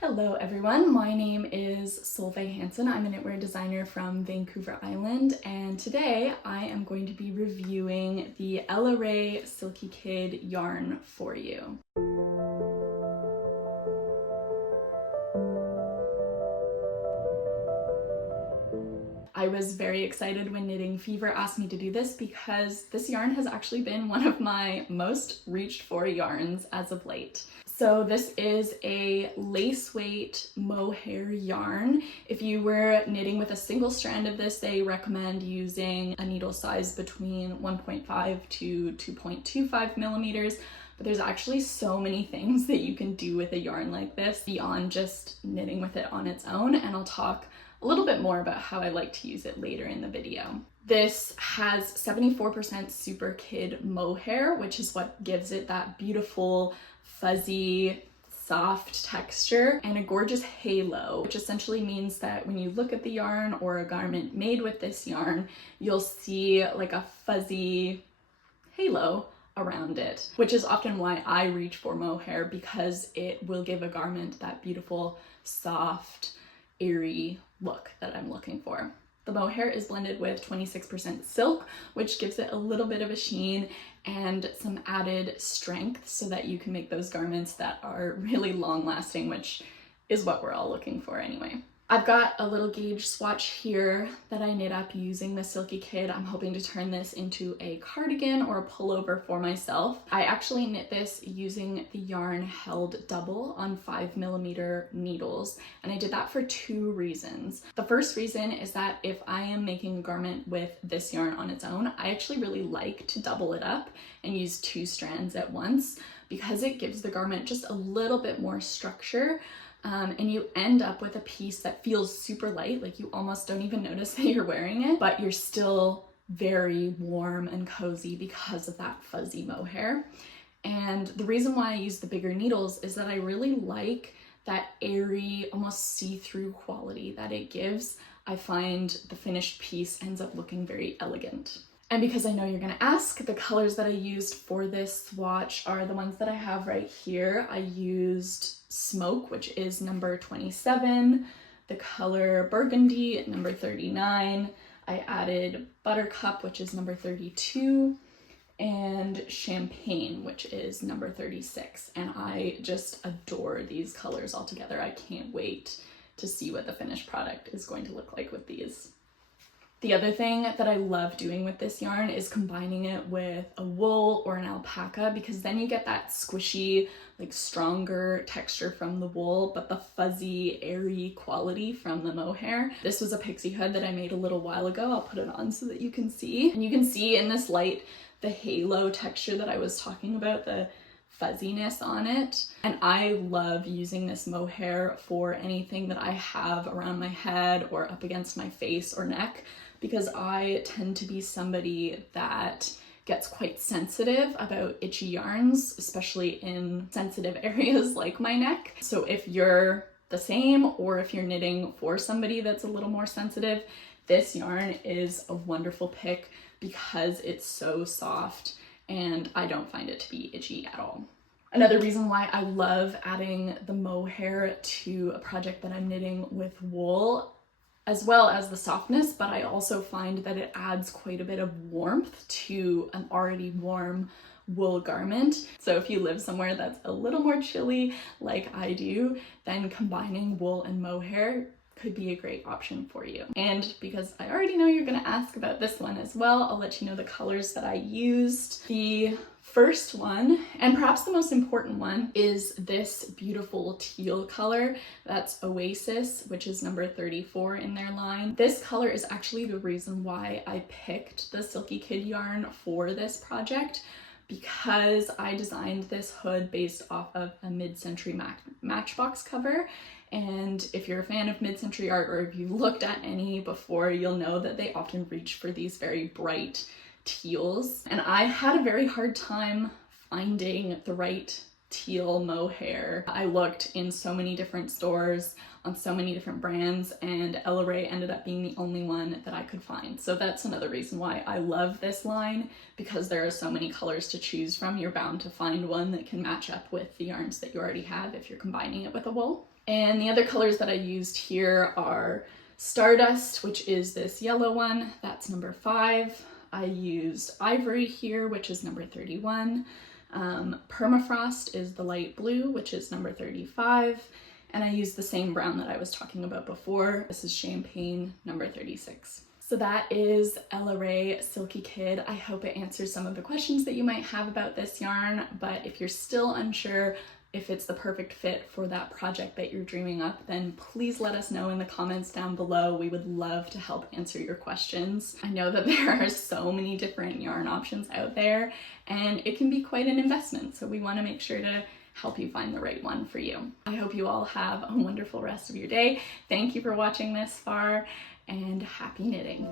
Hello everyone, my name is Solveig Hanson. I'm a knitwear designer from Vancouver Island, and today I am going to be reviewing the airy Silky Kid yarn for you. I was very excited when Knitting Fever asked me to do this because this yarn has actually been one of my most reached for yarns as of late. So this is a lace weight mohair yarn. If you were knitting with a single strand of this, they recommend using a needle size between 1.5 to 2.25 millimeters. But there's actually so many things that you can do with a yarn like this beyond just knitting with it on its own, and I'll talk a little bit more about how I like to use it later in the video. This has 74% Super Kid Mohair, which is what gives it that beautiful, fuzzy, soft texture, and a gorgeous halo, which essentially means that when you look at the yarn or a garment made with this yarn, you'll see like a fuzzy halo around it, which is often why I reach for mohair, because it will give a garment that beautiful, soft, airy look that I'm looking for. The mohair is blended with 26% silk, which gives it a little bit of a sheen and some added strength so that you can make those garments that are really long lasting, which is what we're all looking for anyway. I've got a little gauge swatch here that I knit up using the Silky Kid. I'm hoping to turn this into a cardigan or a pullover for myself. I actually knit this using the yarn held double on 5mm needles, and I did that for two reasons. The first reason is that if I am making a garment with this yarn on its own, I actually really like to double it up and use two strands at once because it gives the garment just a little bit more structure. And you end up with a piece that feels super light, like you almost don't even notice that you're wearing it, but you're still very warm and cozy because of that fuzzy mohair. And the reason why I use the bigger needles is that I really like that airy, almost see-through quality that it gives. I find the finished piece ends up looking very elegant. And because I know you're gonna ask, the colors that I used for this swatch are the ones that I have right here. I used Smoke, which is number 27, the color Burgundy, number 39. I added Buttercup, which is number 32, and Champagne, which is number 36. And I just adore these colors all together. I can't wait to see what the finished product is going to look like with these. The other thing that I love doing with this yarn is combining it with a wool or an alpaca, because then you get that squishy, like stronger texture from the wool, but the fuzzy, airy quality from the mohair. This was a pixie hood that I made a little while ago. I'll put it on so that you can see. And you can see in this light the halo texture that I was talking about, the fuzziness on it. And I love using this mohair for anything that I have around my head or up against my face or neck, because I tend to be somebody that gets quite sensitive about itchy yarns, especially in sensitive areas like my neck. So if you're the same, or if you're knitting for somebody that's a little more sensitive, this yarn is a wonderful pick because it's so soft and I don't find it to be itchy at all. Another reason why I love adding the mohair to a project that I'm knitting with wool, as well as the softness, but I also find that it adds quite a bit of warmth to an already warm wool garment. So if you live somewhere that's a little more chilly like I do, then combining wool and mohair could be a great option for you. And because I already know you're gonna ask about this one as well, I'll let you know the colors that I used. The first one, and perhaps the most important one, is this beautiful teal color. That's Oasis, which is number 34 in their line. This color is actually the reason why I picked the Silky Kid yarn for this project, because I designed this hood based off of a mid-century Matchbox cover. And if you're a fan of mid-century art, or if you looked at any before, you'll know that they often reach for these very bright teals. And I had a very hard time finding the right teal mohair. I looked in so many different stores on so many different brands, and airy ended up being the only one that I could find. So that's another reason why I love this line, because there are so many colors to choose from. You're bound to find one that can match up with the yarns that you already have if you're combining it with a wool. And the other colors that I used here are Stardust, which is this yellow one, that's number 5. I used Ivory here, which is number 31. Permafrost is the light blue, which is number 35. And I used the same brown that I was talking about before. This is Champagne, number 36. So that is Ella Rae Silky Kid. I hope it answers some of the questions that you might have about this yarn, but if you're still unsure if it's the perfect fit for that project that you're dreaming up, then please let us know in the comments down below. We would love to help answer your questions. I know that there are so many different yarn options out there, and it can be quite an investment, so we want to make sure to help you find the right one for you. I hope you all have a wonderful rest of your day. Thank you for watching this far, and happy knitting.